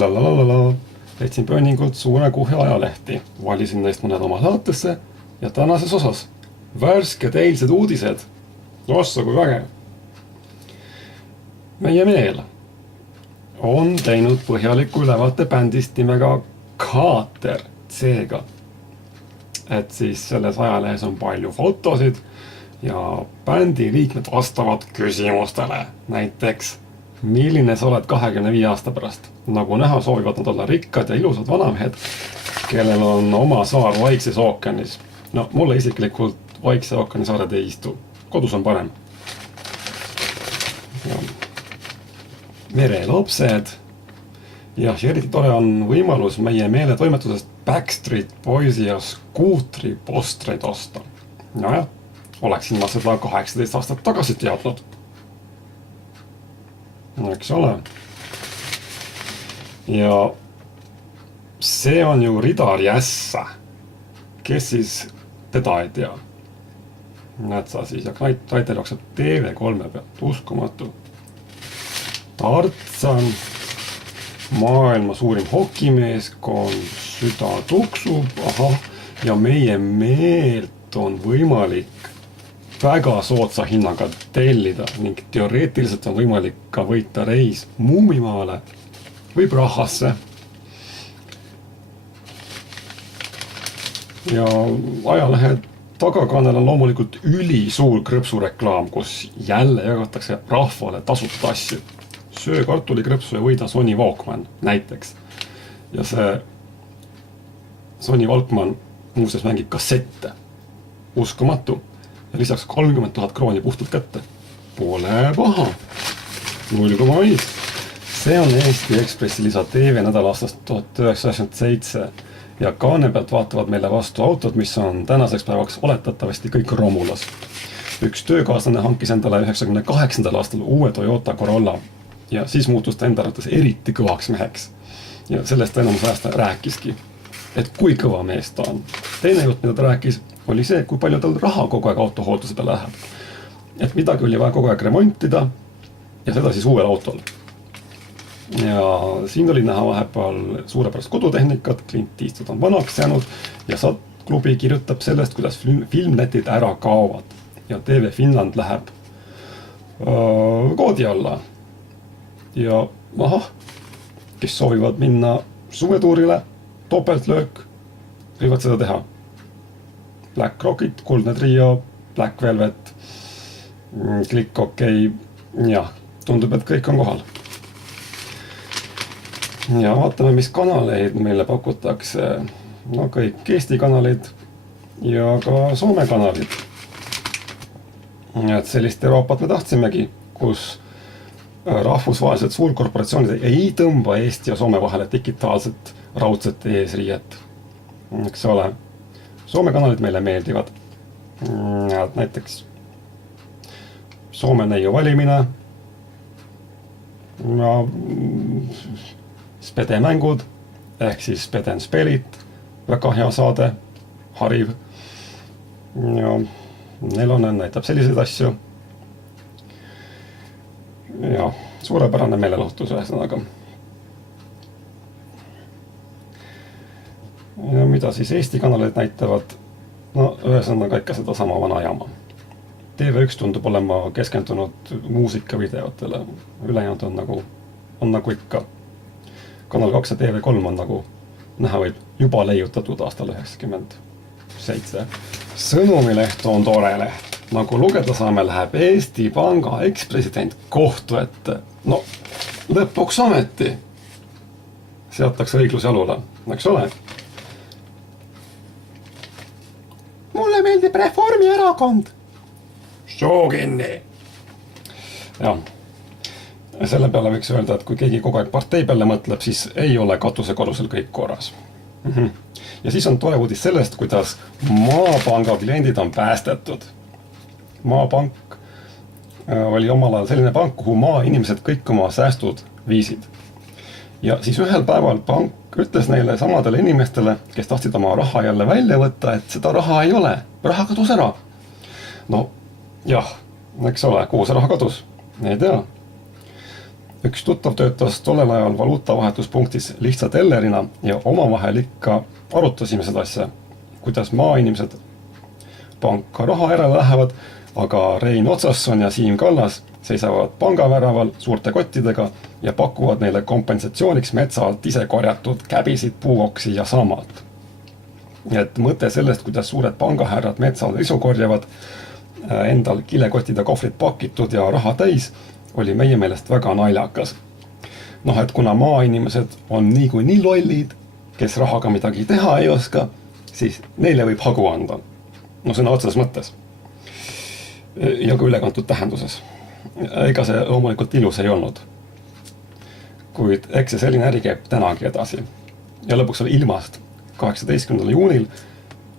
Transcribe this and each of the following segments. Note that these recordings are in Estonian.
Lalalala. Leidsin pööningult suure kuhja ajalehti, valisin neist mõned oma saatesse ja tänases osas värsked eilsed uudised. Ossa kui vägev. Meie meel on teinud põhjaliku ülevaate bändist nimega Kaater C-ga. Et siis selles ajalehes on palju fotosid ja bändi liikmed vastavad küsimustele. Näiteks, milline sa oled 25 aasta pärast? Nagu näha, soovivad nad olla rikkad ja ilusad vanamehed, kellel on oma saar Vaikses ookeanis. No, mulle isiklikult Vaikse ookeani saared ei istu. Kodus on parem. Ja merelapsed. Ja eriti tore on võimalus meie meeletoimetusest Backstreet Boysi ja Scooteri postreid osta. Nojah, oleksin ma seda 18 aastat tagasi teadnud. Eks ole. Ja see on ju Ridar Jässa. Kes siis teda ei tea? Näed sa siis, ja Raitel jookseb TV3 pealt, uskumatu. Tartsan, maailma suurim hokimeeskond, süda tuksub, ja meie meelt on võimalik väga soodsa hinnaga tellida ning teoreetiliselt on võimalik ka võita reis Muumimaale või Prahasse. Ja ajalehe tagakaanel on loomulikult ülisuur krõpsureklaam, kus jälle jagatakse rahvale tasuta asju. Söö kartulikrõpsu ja võida Sony Walkman näiteks. Ja see Sony Walkman muuseas mängib kassette. Uskumatu. Ja lisaks 30 000 krooni puhtalt kätte. Pole paha. 0,5. See on Eesti Ekspressi lisa TV nädala aastast 1997 ja kaane pealt vaatavad meile vastu autod, mis on tänaseks päevaks oletatavasti kõik romulas. Üks töökaaslane hankis endale 98. aastal uue Toyota Corolla ja siis muutus ta enda arvates eriti kõvaks meheks. Ja sellest ta enam säästa rääkiski, et kui kõva mees ta on. Teine jutt, mida ta rääkis, oli see, kui palju tal raha kogu aeg autohoolduse peale läheb. Et midagi oli vaja kogu aeg remontida ja seda siis uuel autol. Ja siin oli näha vahepeal suurepärast kodutehnikat, Clint Eastwood on vanaks jäänud ja Satt-klubi kirjutab sellest, kuidas filmnetid ära kaovad. Ja TV Finland läheb koodi alla. Ja kes soovivad minna suvetuurile, topeltlöök, võivad seda teha. Black Rocket, Kuldne Trio, Black Velvet, Click OK, ja tundub, et kõik on kohal. Ja vaatame, mis kanaleid meile pakutakse. No kõik Eesti kanalid ja ka Soome kanalid. Et sellist Euroopat me tahtsimegi, kus rahvusvahelised suurkorporatsioonid ei tõmba Eesti ja Soome vahele digitaalset raudset eesriiet. Eks ole. Soome kanalid meile meeldivad. Näiteks Soome neiu valimine ja spedemängud ehk siis Speden Spelit, väga hea saade, hariv ja Nelonen näitab selliseid asju ja suurepärane meelelahutus ühesõnaga. Ja mida siis Eesti kanalid näitavad? No ühesõnaga ikka seda sama vana jama. TV1 tundub olema keskendunud muusikavideotele, ülejäänud on nagu ikka. Kanal 2 ja TV3 on nagu näha võib juba leiutatud aastal 97. Sõnumileht on tore leht. Nagu lugeda saame, läheb Eesti Panga ekspresident kohtu ette. No, lõpuks ameti. Seatakse õiglus jalule, eks ole? Mulle meeldib Reformierakond. Soo kinni. Jah. Selle peale võiks öelda, et kui keegi kogu aeg partei peale mõtleb, siis ei ole katusekorrusel kõik korras. Ja siis on tore uudis sellest, kuidas Maapanga kliendid on päästetud. Maapank oli omal ajal selline pank, kuhu maainimesed kõik oma säästud viisid. Ja siis ühel päeval pank ütles neile samadele inimestele, kes tahtsid oma raha jälle välja võtta, et seda raha ei ole. Raha kadus ära. No jah, eks ole, kuhu see raha kadus? Ei tea. üks tuttav töötas tollel ajal valuutavahetuspunktis lihtsa tellerina ja omavahel ikka arutasime seda asja, kuidas maainimesed panka raha järele lähevad, aga Rein Otsasson ja Siim Kallas seisavad pangaväraval suurte kottidega ja pakuvad neile kompensatsiooniks metsa alt ise korjatud käbisid, puuoksi ja sammalt. Et mõte sellest, kuidas suured pangahärrad metsal isu korjavad, endal kilekottide kohvrid pakitud ja raha täis, oli meie meelest väga naljakas. Et kuna maainimesed on niikuinii lollid, kes rahaga midagi teha ei oska, siis neile võib hagu anda. Sõna otses mõttes. Ja ka ülekantud tähenduses. Ega see loomulikult ilus ei olnud. Kuid eks see selline äri käib tänagi edasi. Ja lõpuks oli ilmast. 18. juunil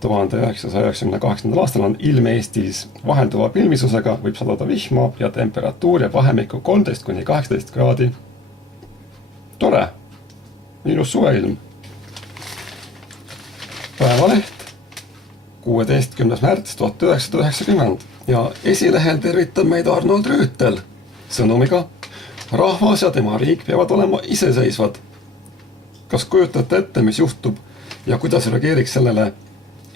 1998. aastal on ilm Eestis vahelduva pilvisusega, võib sadada vihma ja temperatuur ja vahemikku 13–18 kraadi. Tore. Ilus suveilm. Päevaleht 16. märts 1990 ja esilehel tervitab meid Arnold Rüütel sõnumiga: rahvas ja tema riik peavad olema iseseisvad. Kas kujutate ette, mis juhtub ja kuidas reageeriks sellele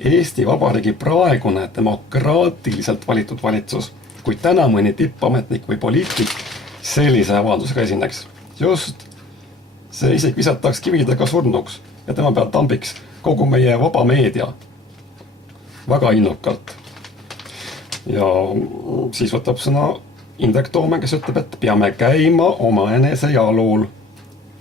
Eesti Vabariigi praegune demokraatiliselt valitud valitsus, kui täna mõni tippametnik või poliitik sellise avaldusega esineks? Just, see isik visataks kividega surnuks ja tema pealt tambiks kogu meie vaba meedia väga innukalt. Ja siis võtab sõna Indrek Toome, kes ütleb, et peame käima oma enese jalul.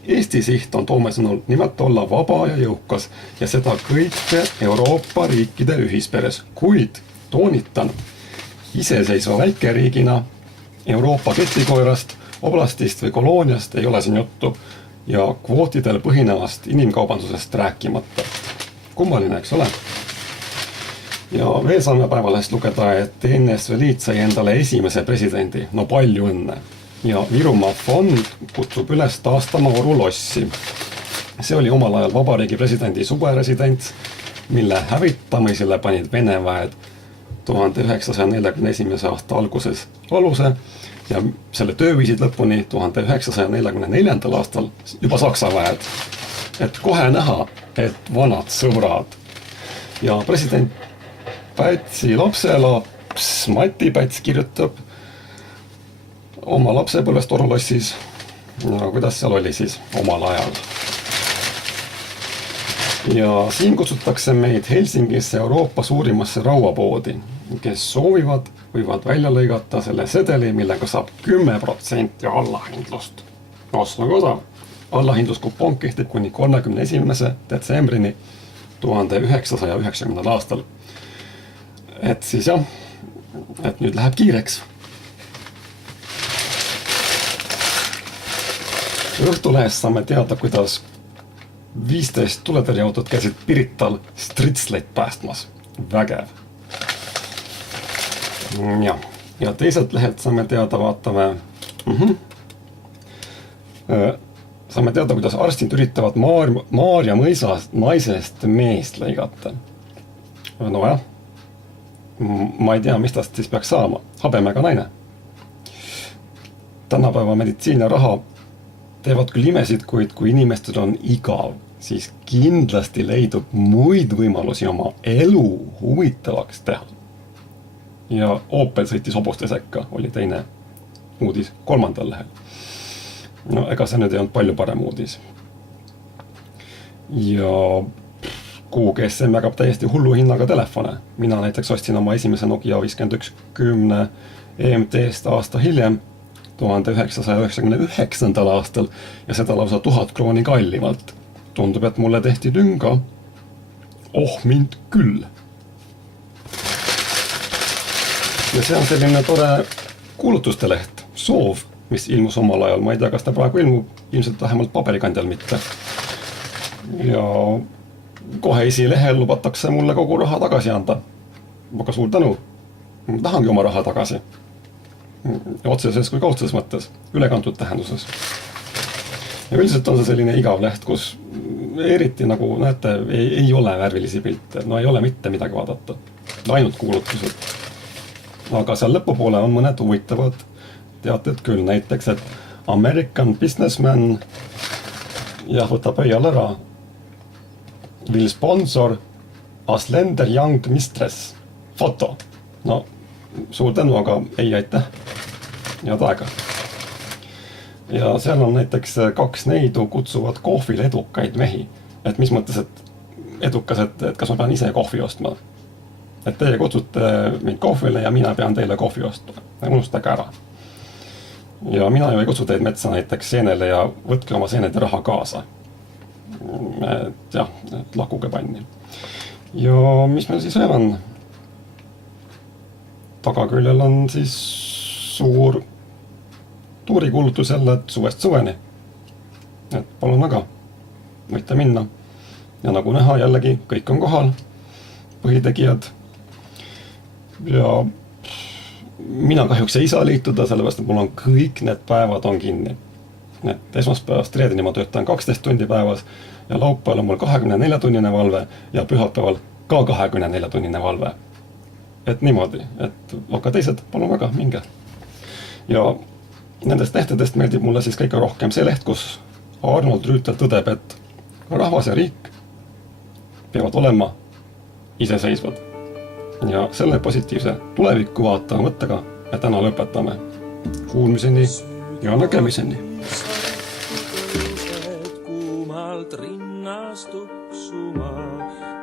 Eesti siht on Toome sõnul nimelt olla vaba ja jõukas ja seda kõike Euroopa riikide ühisperes, kuid toonitan, iseseisva väikeriigina Euroopa ketikoirast, oblastist või kolooniast ei ole siin juttu ja kvootidel põhinevast inimkaubandusest rääkimata. Kummaline, eks ole? Ja veel saame päevalehest lugeda, et NSV Liit sai endale esimese presidendi, palju õnne. Ja Virumaa fond kutsub üles taastama Oru lossi. See oli omal ajal vabariigi presidendi suveresidents, mille hävitamisele panid Vene väed 1941. aasta alguses aluse ja selle töö viisid lõpuni 1944. aastal juba Saksa väed. Et kohe näha, et vanad sõbrad. Ja president Pätsi lapselaps Mati Päts kirjutab oma lapsepõlvest Oru lossis. Kuidas seal oli siis omal ajal? Ja siin kutsutakse meid Helsingisse Euroopa suurimasse rauapoodi. Kes soovivad, võivad välja lõigata selle sedeli, millega saab 10% allahindlust. Ostake osa. Allahindluskupon kehtib kuni 31. detsembrini 1990. aastal. Et siis jah, et nüüd läheb kiireks. Õhtulehest saame teada, kuidas 15 tuletõrjeautot käisid Pirital stritsleid päästmas. Vägev. Ja teiselt lehelt saame teada, vaatame. Saame teada, kuidas arstid üritavad Maarja mõisast naisest meest lõigata. Jah. Ma ei tea, mis tast siis peaks saama. Habemega naine. Tänapäeva meditsiin ja raha teevad küll imesid, kuid kui inimestel on igav, siis kindlasti leidub muid võimalusi oma elu huvitavaks teha. Ja Opel sõitis hobuste sekka, oli teine uudis 3. lehel. Ega see nüüd ei olnud palju parem uudis. Ja kuu GSM jagab täiesti hullu hinnaga telefone. Mina näiteks ostsin oma esimese Nokia 5110 EMT-st aasta hiljem, 1999. aastal, ja seda lausa 1000 krooni kallimalt. Tundub, et mulle tehti tünga. Mind küll. Ja see on selline tore kuulutusteleht, Soov, mis ilmus omal ajal. Ma ei tea, kas ta praegu ilmub, ilmselt vähemalt paberikandjal mitte. Ja kohe esilehel lubatakse mulle kogu raha tagasi anda. Väga suur tänu. Tahangi oma raha tagasi. Otseses kui kaudses mõttes, ülekantud tähenduses. Ja üldiselt on see selline igav leht, kus eriti nagu näete, ei ole värvilisi pilte. Ei ole mitte midagi vaadata. Ainult kuulutused. Aga seal lõpupoole on mõned huvitavad teated küll. Näiteks, et American businessman ja võtab öial ära. Will sponsor a slender young mistress. Foto. No, suur tänu, aga ei aitäh. Head aega. Ja seal on näiteks 2 neidu kutsuvad kohvile edukaid mehi. Et mis mõttes, et edukas, et kas ma pean ise kohvi ostma? Et teie kutsute mind kohvile ja mina pean teile kohvi ostma. Unustage ära. Ja mina ju ei kutsu teid metsa näiteks seenele ja võtke oma seened ja raha kaasa. Et jah, et lakuge panni. Ja mis meil siis veel on? Tagaküljel on siis suur tuurikuulutus jälle suvest suveni. Et palun väga, võite minna. Ja nagu näha jällegi, kõik on kohal, põhitegijad. Ja mina kahjuks ei saa liituda, sellepärast, et mul on kõik need päevad on kinni. Et esmaspäevast reedeni ma töötan 12 tundi päevas ja laupäeval on mul 24-tunnine valve ja pühapäeval ka 24-tunnine valve. Et niimoodi, et aga teised, palun väga, minge. Ja nendest lehtedest meeldib mulle siis kõige rohkem see leht, kus Arnold Rüütel tõdeb, et rahvas ja riik peavad olema iseseisvad. Ja selle positiivse tulevikku vaatava mõttega me täna lõpetame. Kuulmiseni ja nägemiseni. Kuumalt rinnastuksuma,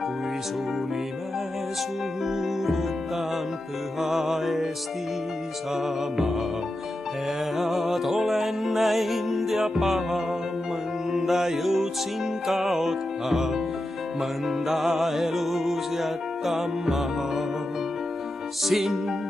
kui su nime suhu võtan püha Eesti sama. Head olen näind ja paha, mõnda jõudsin kaota, mõnda elus jätta maha. Sind